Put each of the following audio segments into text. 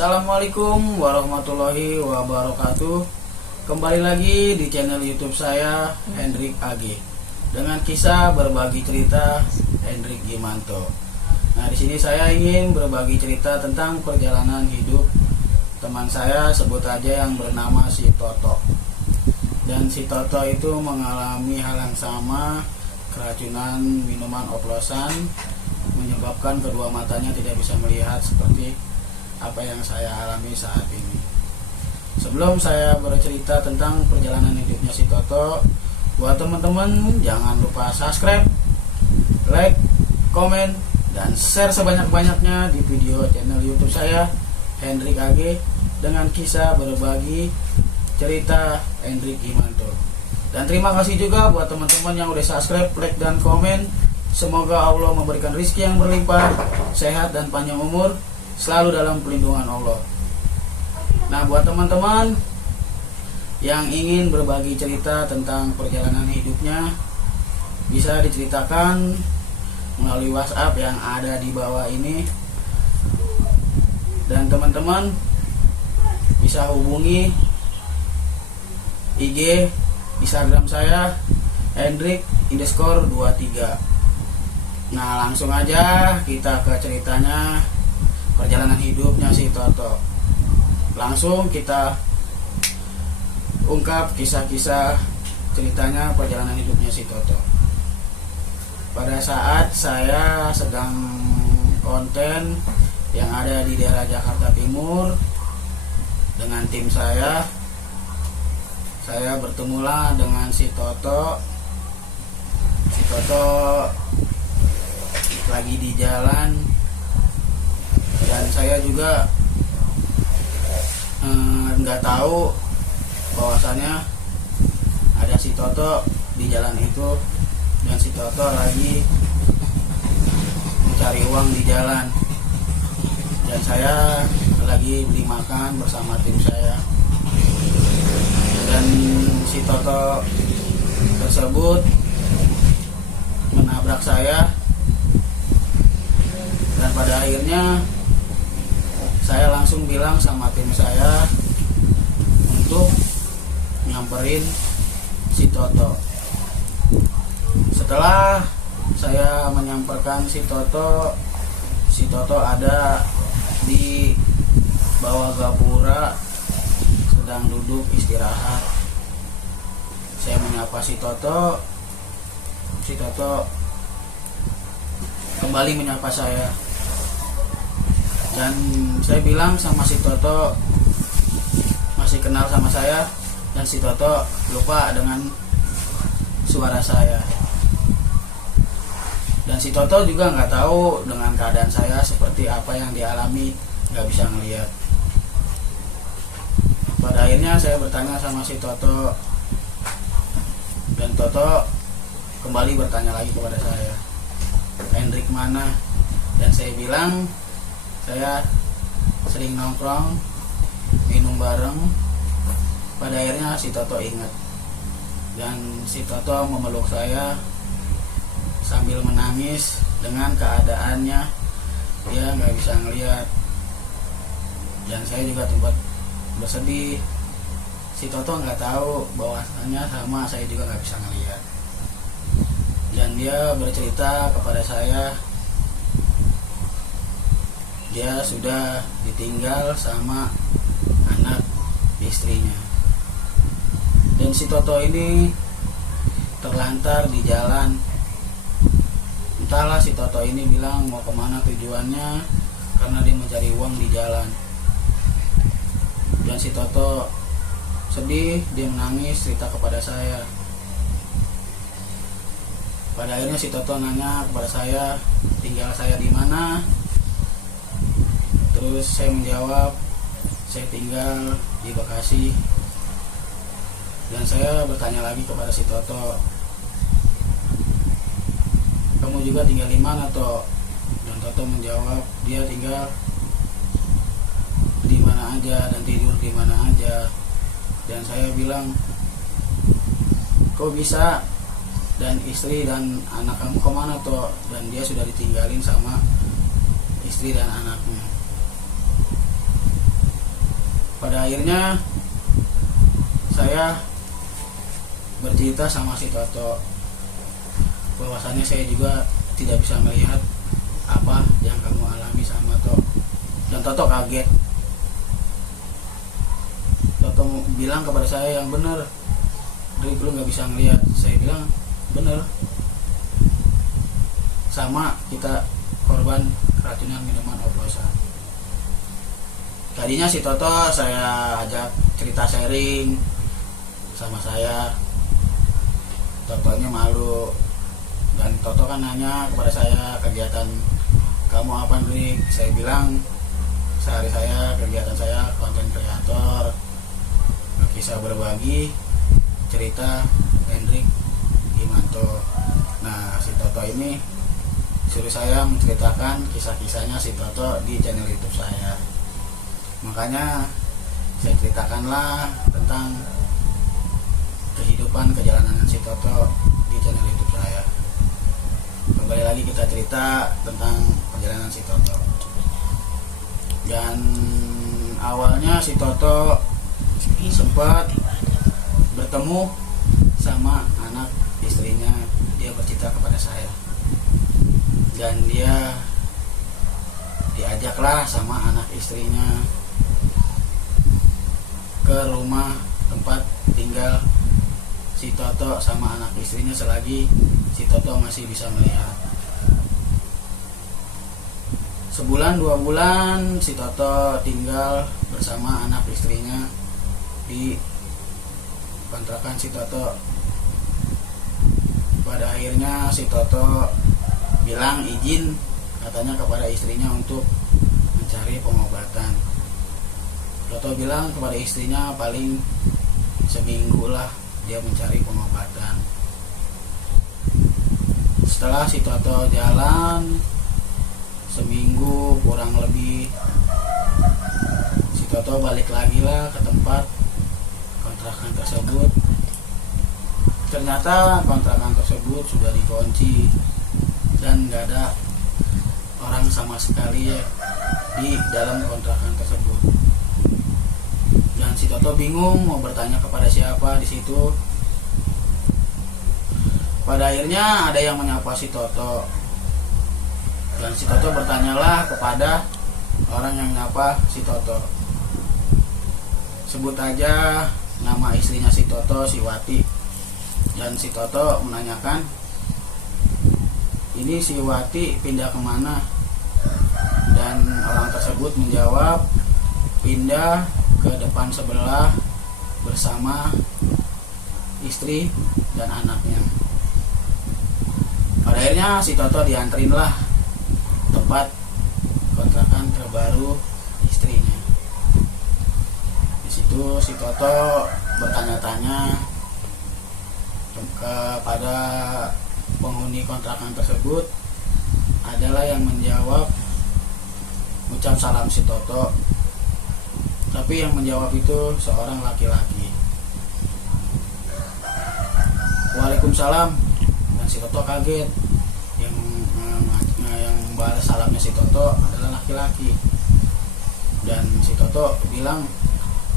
Assalamualaikum warahmatullahi wabarakatuh. Kembali lagi di channel YouTube saya, Hendrik AG, dengan kisah berbagi cerita Hendrik Gimanto. Nah, di sini saya ingin berbagi cerita tentang perjalanan hidup teman saya, sebut aja yang bernama si Toto. Dan si Toto itu mengalami hal yang sama, keracunan minuman oplosan, menyebabkan kedua matanya tidak bisa melihat seperti apa yang saya alami saat ini. Sebelum saya bercerita tentang perjalanan hidupnya si Toto, buat teman-teman jangan lupa subscribe, like, komen, dan share sebanyak-banyaknya di video channel YouTube saya, Hendrik AG, dengan kisah berbagi cerita Hendrik Gimanto. Dan terima kasih juga buat teman-teman yang udah subscribe, like, dan komen. Semoga Allah memberikan rezeki yang berlimpah, sehat, dan panjang umur, selalu dalam pelindungan Allah. Nah, buat teman-teman yang ingin berbagi cerita tentang perjalanan hidupnya, bisa diceritakan melalui WhatsApp yang ada di bawah ini. Dan teman-teman bisa hubungi IG Instagram saya, Hendrik_23. Nah, langsung aja kita ke ceritanya, perjalanan hidupnya si Toto. Langsung kita ungkap kisah-kisah ceritanya perjalanan hidupnya si Toto. Pada saat saya sedang konten yang ada di daerah Jakarta Timur dengan tim saya bertemulah dengan si Toto. Si Toto lagi di jalan, dan saya juga nggak tahu bahwasannya ada si Toto di jalan itu, dan si Toto lagi mencari uang di jalan, dan saya lagi beli makan bersama tim saya. Dan si Toto tersebut menabrak saya, dan pada akhirnya saya langsung bilang sama tim saya untuk nyamperin si Toto. Setelah saya menyamperkan si Toto ada di bawah gapura sedang duduk istirahat. Saya menyapa si Toto kembali menyapa saya. Dan saya bilang sama si Toto, masih kenal sama saya, dan si Toto lupa dengan suara saya. Dan si Toto juga nggak tahu dengan keadaan saya seperti apa yang dialami, nggak bisa ngelihat. Pada akhirnya saya bertanya sama si Toto, dan Toto kembali bertanya lagi kepada saya, Hendrik mana? Dan saya bilang saya sering nongkrong, minum bareng. Pada akhirnya si Toto ingat, dan si Toto memeluk saya sambil menangis dengan keadaannya dia nggak bisa ngelihat, dan saya juga tempat bersedih. Si Toto nggak tahu bahwasanya sama saya juga nggak bisa ngelihat, dan dia bercerita kepada saya dia sudah ditinggal sama anak istrinya. Dan si Toto ini terlantar di jalan. Entahlah si Toto ini bilang mau kemana tujuannya, karena dia mencari uang di jalan. Dan si Toto sedih, dia menangis, cerita kepada saya. Pada akhirnya si Toto nanya kepada saya, tinggal saya di mana? Terus saya menjawab, saya tinggal di Bekasi. Dan saya bertanya lagi kepada si Toto, kamu juga tinggal di mana, Toto? Dan Toto menjawab, dia tinggal di mana aja dan tidur di mana aja. Dan saya bilang, kok bisa? Dan istri dan anak kamu kemana, Toto? Dan dia sudah ditinggalin sama istri dan anaknya. Pada akhirnya saya bercerita sama si Toto bahwasannya saya juga tidak bisa melihat apa yang kamu alami sama Toto. Dan Toto kaget. Toto bilang kepada saya, yang benar, Drik, lu gak bisa ngelihat. Saya bilang bener, sama kita korban keracunan minuman oplosan. Tadinya si Toto saya ajak cerita sharing sama saya. Totonya malu, dan Toto kan nanya kepada saya, kegiatan kamu apa Drik? Saya bilang sehari saya, kegiatan saya konten kreator, kisah berbagi, cerita Hendrik Gimanto. Nah, si Toto ini suruh saya menceritakan kisah-kisahnya si Toto di channel YouTube saya. Makanya saya ceritakanlah tentang kehidupan perjalanan si Toto di channel YouTube saya. Kembali lagi kita cerita tentang perjalanan si Toto. Dan awalnya si Toto sempat bertemu sama anak istrinya. Dia bercerita kepada saya, dan dia diajaklah sama anak istrinya ke rumah tempat tinggal si Toto sama anak istrinya selagi si Toto masih bisa melihat. Sebulan 2 bulan si Toto tinggal bersama anak istrinya di kontrakan si Toto. Pada akhirnya si Toto bilang izin katanya kepada istrinya untuk mencari pengobatan. Toto bilang kepada istrinya paling seminggu lah dia mencari pengobatan. Setelah si Toto jalan seminggu kurang lebih, si Toto balik lagi lah ke tempat kontrakan tersebut. Ternyata kontrakan tersebut sudah dikunci dan gak ada orang sama sekali ya di dalam kontrakan tersebut. Dan si Toto bingung mau bertanya kepada siapa di situ. Pada akhirnya ada yang menyapa si Toto, dan si Toto bertanyalah kepada orang yang menyapa si Toto. Sebut aja nama istrinya si Toto, si Wati. Dan si Toto menanyakan, ini si Wati pindah kemana? Dan orang tersebut menjawab, pindah ke depan sebelah bersama istri dan anaknya. Pada akhirnya si Toto dianterin lah tempat kontrakan terbaru istrinya. Di situ si Toto bertanya-tanya kepada penghuni kontrakan tersebut. Adalah yang menjawab ucap salam si Toto, tapi yang menjawab itu seorang laki-laki. Waalaikumsalam. Dan si Toto kaget. Yang membalas salamnya si Toto adalah laki-laki. Dan si Toto bilang,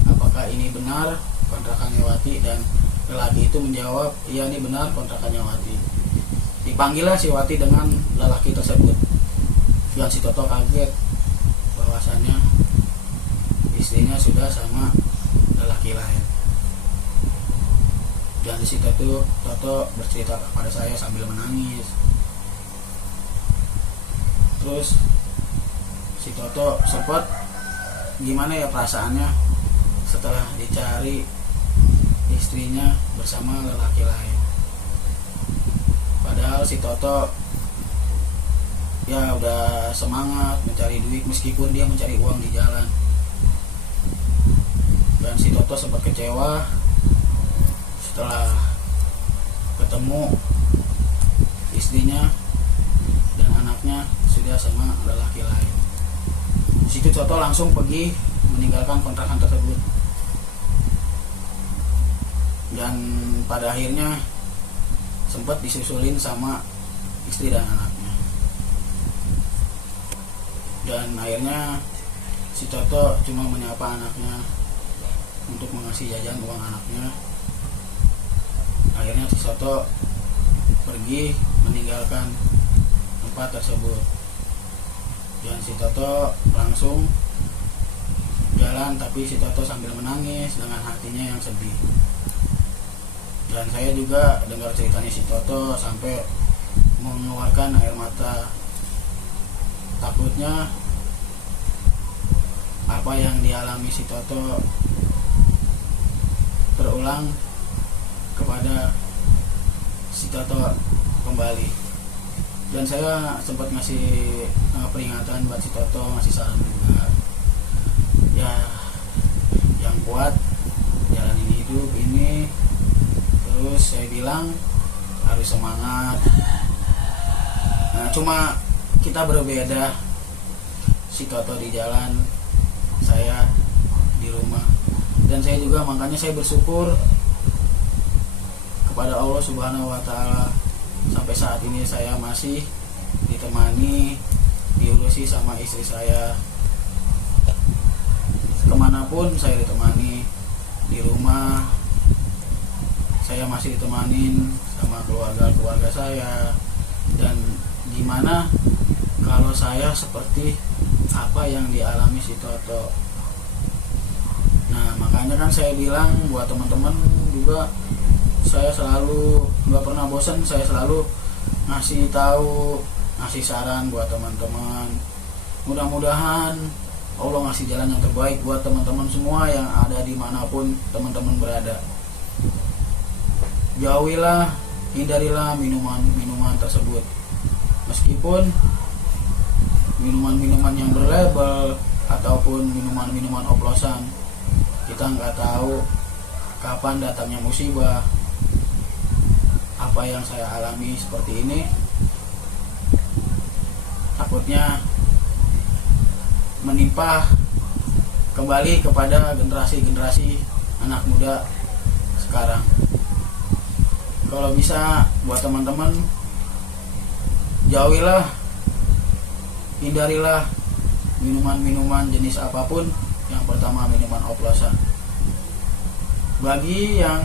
apakah ini benar kontrakannya Wati? Dan lelaki itu menjawab, iya ini benar kontrakannya Wati. Dipanggillah si Wati dengan lelaki tersebut. Dan si Toto kaget bahwasannya istrinya sudah sama lelaki lain. Dan di situ tuh Toto bercerita kepada saya sambil menangis. Terus si Toto sempat gimana ya perasaannya setelah dicari istrinya bersama lelaki lain. Padahal si Toto ya udah semangat mencari duit meskipun dia mencari uang di jalan. Dan si Toto sempat kecewa setelah ketemu istrinya dan anaknya sudah sama lelaki lain. Di situ Toto langsung pergi meninggalkan kontrakan tersebut. Dan pada akhirnya sempat disusulin sama istri dan anaknya. Dan akhirnya si Toto cuma menyapa anaknya, untuk mengasih jajan uang anaknya. Akhirnya si Toto pergi meninggalkan tempat tersebut, dan si Toto langsung jalan, tapi si Toto sambil menangis dengan hatinya yang sedih. Dan saya juga dengar ceritanya si Toto sampai mengeluarkan air mata. Takutnya apa yang dialami si Toto terulang kepada si Toto kembali. Dan saya sempat ngasih peringatan buat si Toto, ngasih saran juga, ya yang kuat jalanin hidup ini. Terus saya bilang harus semangat. Nah, cuma kita berbeda, si Toto di jalan, saya di rumah. Dan saya juga, makanya saya bersyukur kepada Allah Subhanahu wa Ta'ala, sampai saat ini saya masih ditemani, diurusi sama istri saya. Kemanapun saya ditemani, di rumah saya masih ditemanin sama keluarga saya. Dan gimana kalau saya seperti apa yang dialami si Toto. Nah, makanya kan saya bilang buat teman-teman juga, saya selalu nggak pernah bosan, saya selalu ngasih tahu, ngasih saran buat teman-teman. Mudah-mudahan Allah ngasih jalan yang terbaik buat teman-teman semua yang ada dimanapun teman-teman berada. Jauhilah, hindarilah minuman-minuman tersebut. Meskipun minuman-minuman yang berlabel ataupun minuman-minuman oplosan, kita nggak tahu kapan datangnya musibah. Apa yang saya alami seperti ini, takutnya menimpa kembali kepada generasi-generasi anak muda sekarang. Kalau bisa buat teman-teman, jauhilah, hindarilah minuman-minuman jenis apapun. Yang pertama, minuman oplosan. Bagi yang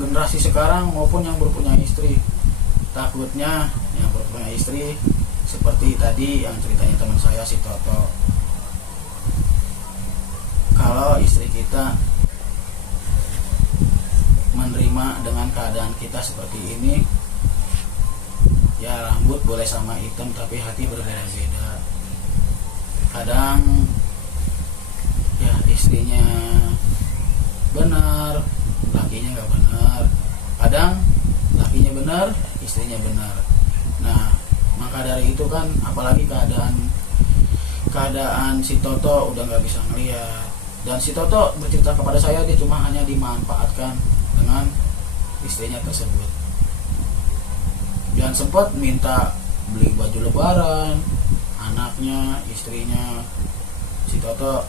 generasi sekarang maupun yang berpunya istri, takutnya yang berpunya istri seperti tadi yang ceritanya teman saya si Toto. Kalau istri kita menerima dengan keadaan kita seperti ini, ya rambut boleh sama hitam tapi hati berbeda-beda. Kadang ya istrinya benar, lakinya nggak benar. Kadang lakinya benar, istrinya benar. Nah, maka dari itu kan, apalagi keadaan si Toto udah nggak bisa ngeliat. Dan si Toto bercerita kepada saya, dia cuma hanya dimanfaatkan dengan istrinya tersebut. Dan sempat minta beli baju lebaran anaknya, istrinya. Si Toto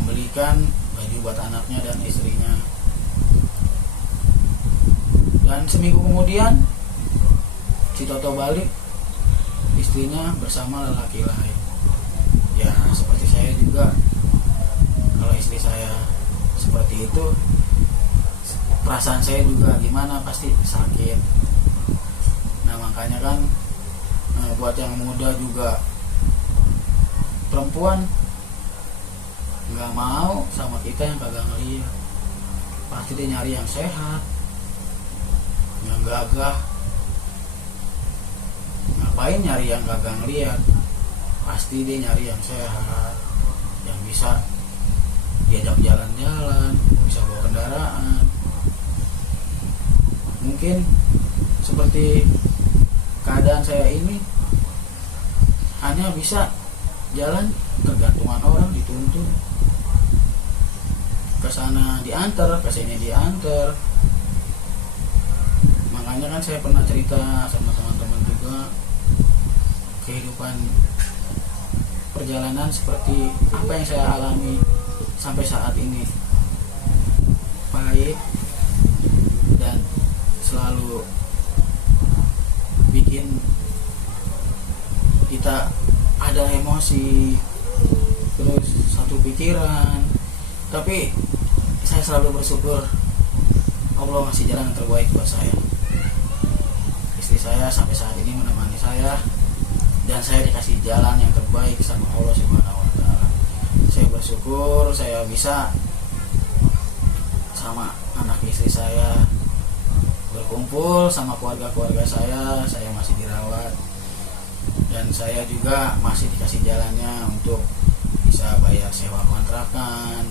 membelikan baju buat anaknya dan istrinya. Dan seminggu kemudian si Toto balik, istrinya bersama lelaki lain. Ya seperti saya juga, kalau istri saya seperti itu, perasaan saya juga gimana, pasti sakit. Nah makanya kan, buat yang muda juga, perempuan nggak mau sama kita yang kagak ngeliat. Pasti dia nyari yang sehat, yang gagah. Ngapain nyari yang gagah ngeliat? Pasti dia nyari yang sehat, yang bisa diajak jalan-jalan, bisa bawa kendaraan. Mungkin seperti keadaan saya ini, hanya bisa jalan tergantungan orang, dituntun ke sana diantar, ke sini diantar. Makanya kan saya pernah cerita sama teman-teman juga, kehidupan perjalanan seperti apa yang saya alami sampai saat ini, baik dan selalu bikin kita ada emosi, terus satu pikiran. Tapi saya selalu bersyukur Allah ngasih jalan yang terbaik buat saya. Istri saya sampai saat ini menemani saya, dan saya dikasih jalan yang terbaik sama Allah Subhanahu wa Ta'ala. Saya bersyukur saya bisa sama anak istri saya berkumpul, sama keluarga-keluarga saya masih dirawat, dan saya juga masih dikasih jalannya untuk bisa bayar sewa kontrakan,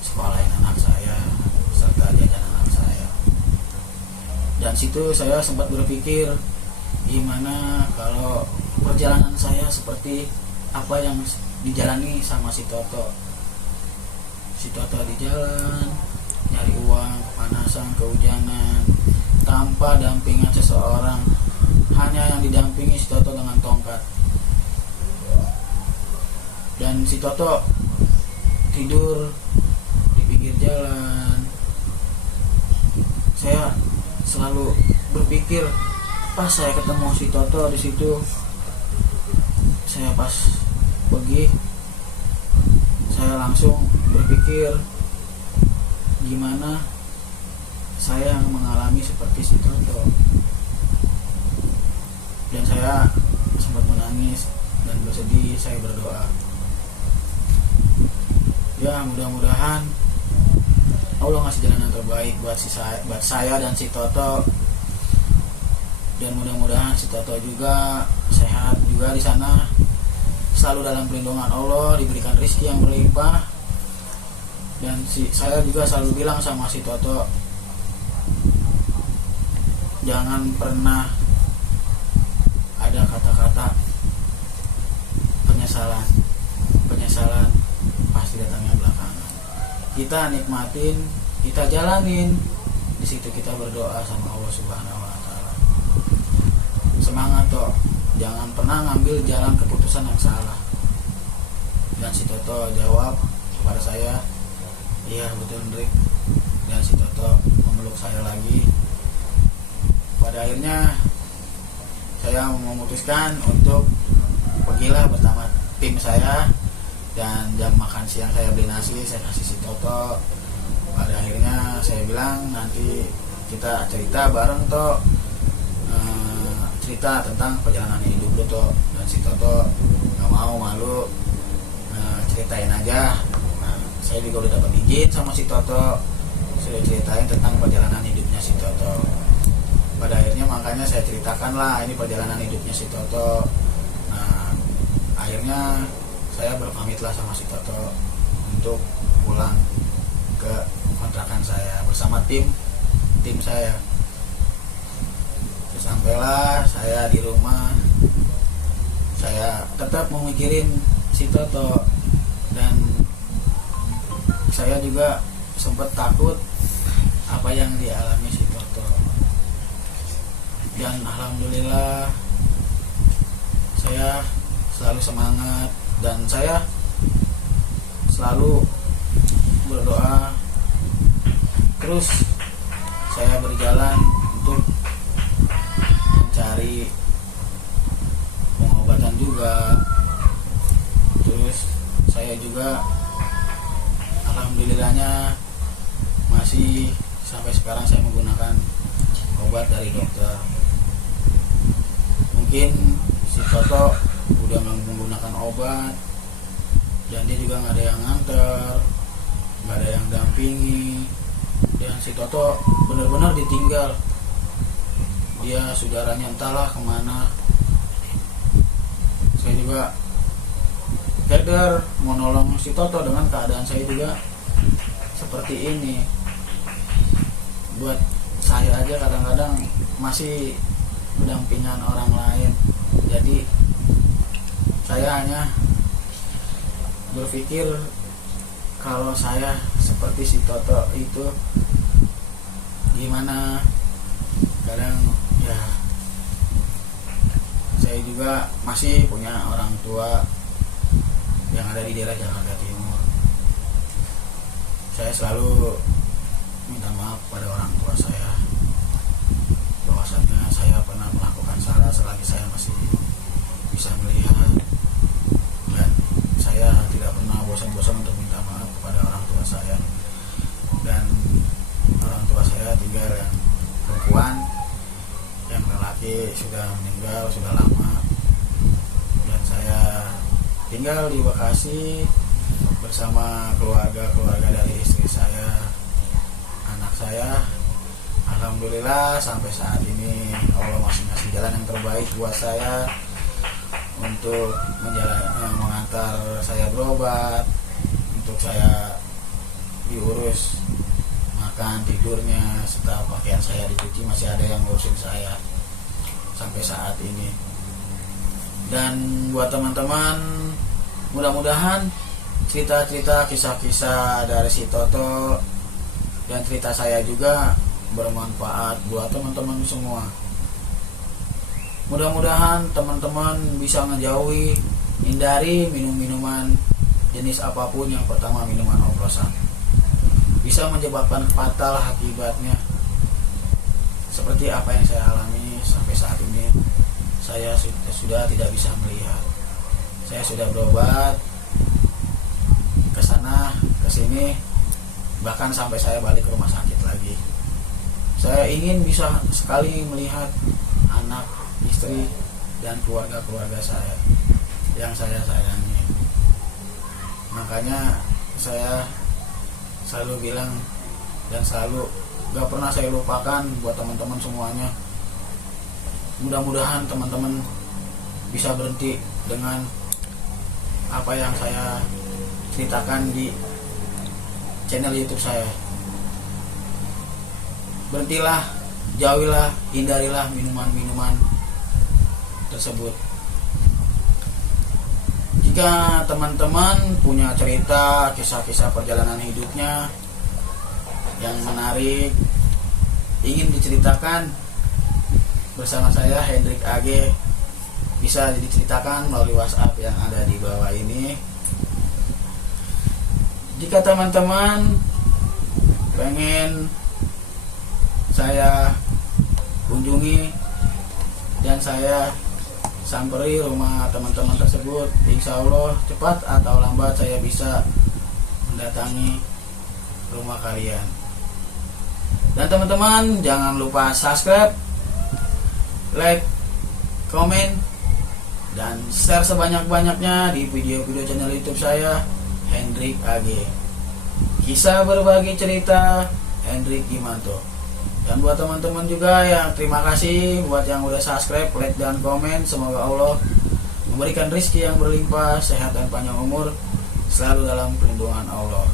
sekolahin anak saya, serta jajan anak saya. Dan situ saya sempat berpikir, gimana kalau perjalanan saya seperti apa yang dijalani sama si Toto. Si Toto di jalan nyari uang, kepanasan, kehujanan, tanpa dampingan seseorang, hanya yang didampingi si Toto dengan tongkat. Dan si Toto tidur di pinggir jalan. Saya selalu berpikir, pas saya ketemu si Toto di situ, saya pas pergi, saya langsung berpikir, gimana saya yang mengalami seperti si Toto. Dan saya sempat menangis dan bersedih. Saya berdoa, ya mudah-mudahan Allah ngasih jalan yang terbaik buat saya dan si Toto, dan mudah-mudahan si Toto juga sehat juga di sana, selalu dalam perlindungan Allah, diberikan rezeki yang berlimpah. Dan saya juga selalu bilang sama si Toto, jangan pernah ada kata-kata penyesalan pasti datangnya belakangan. Kita nikmatin, kita jalanin, di situ kita berdoa sama Allah Subhanahu wa Ta'ala. Semangat toh, jangan pernah ngambil jalan keputusan yang salah. Dan si Toto jawab kepada saya, iya betul Hendrik. Dan si Toto memeluk saya lagi. Pada akhirnya saya memutuskan untuk pergilah bersama tim saya, dan jam makan siang saya beli nasi, saya kasih si Toto. Pada akhirnya saya bilang, nanti kita cerita bareng toh, cerita tentang perjalanan hidup lu toh. Dan si Toto nggak mau, malu, ceritain aja. Nah, saya juga udah dapat izin sama si Toto, sudah ceritain tentang perjalanan hidupnya si Toto. Pada akhirnya makanya saya ceritakan lah ini perjalanan hidupnya si Toto. Nah, akhirnya saya berpamitlah sama si Toto untuk pulang ke kontrakan saya bersama tim saya. Terus sampailah saya di rumah, saya tetap memikirin si Toto, dan saya juga sempat takut apa yang dialami si Toto. Dan alhamdulillah saya selalu semangat, dan saya selalu berdoa terus. Saya berjalan untuk mencari pengobatan juga. Terus saya juga alhamdulillahnya masih sampai sekarang saya menggunakan obat dari dokter. Mungkin si Toto udah nggak menggunakan obat, dan dia juga nggak ada yang nganter, nggak ada yang dampingi, dan si Toto benar-benar ditinggal. Dia saudaranya entahlah kemana. Saya juga keder mau nolong si Toto dengan keadaan saya juga seperti ini. Buat saya aja kadang-kadang masih pendampingan orang lain. Jadi saya hanya berpikir kalau saya seperti si Toto itu gimana. Kadang ya saya juga masih punya orang tua yang ada di daerah Jakarta Timur. Saya selalu minta maaf pada orang tua saya, bahwasanya saya pernah melakukan salah selagi saya masih bisa melihat, dan saya tidak pernah bosan-bosan untuk minta maaf kepada orang tua saya. Dan sudah meninggal, sudah lama. Dan saya tinggal di Bekasi bersama keluarga dari istri saya, anak saya. Alhamdulillah sampai saat ini Allah masih ngasih jalan yang terbaik buat saya untuk mengantar saya berobat, untuk saya diurus makan, tidurnya, serta pakaian saya dicuci, masih ada yang ngurusin saya sampai saat ini. Dan buat teman-teman, mudah-mudahan cerita-cerita, kisah-kisah dari si Toto dan cerita saya juga bermanfaat buat teman-teman semua. Mudah-mudahan teman-teman bisa ngejauhi, hindari minum-minuman jenis apapun. Yang pertama, minuman oplosan bisa menyebabkan fatal akibatnya, seperti apa yang saya alami sampai saat ini. Saya sudah tidak bisa melihat. Saya sudah berobat ke sana ke sini, bahkan sampai saya balik ke rumah sakit lagi. Saya ingin bisa sekali melihat anak, istri, dan keluarga saya yang saya sayangi. Makanya saya selalu bilang dan selalu gak pernah saya lupakan buat teman-teman semuanya. Mudah-mudahan teman-teman bisa berhenti dengan apa yang saya ceritakan di channel YouTube saya. Berhentilah, jauhilah, hindarilah minuman-minuman tersebut. Jika teman-teman punya cerita, kisah-kisah perjalanan hidupnya yang menarik, ingin diceritakan bersama saya Hendrik AG, bisa diceritakan melalui WhatsApp yang ada di bawah ini. Jika teman-teman pengen saya kunjungi dan saya samperi rumah teman-teman tersebut, insya Allah cepat atau lambat saya bisa mendatangi rumah kalian. Dan teman-teman jangan lupa subscribe, like, komen, dan share sebanyak-banyaknya di video-video channel YouTube saya, Hendrik AG. Kisah berbagi cerita, Hendrik Gimanto. Dan buat teman-teman juga yang terima kasih buat yang udah subscribe, like, dan komen. Semoga Allah memberikan rezeki yang berlimpah, sehat dan panjang umur, selalu dalam perlindungan Allah.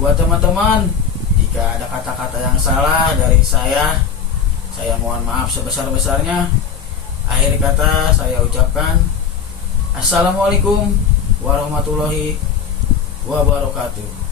Buat teman-teman, jika ada kata-kata yang salah dari saya mohon maaf sebesar-besarnya. Akhir kata saya ucapkan Assalamualaikum warahmatullahi wabarakatuh.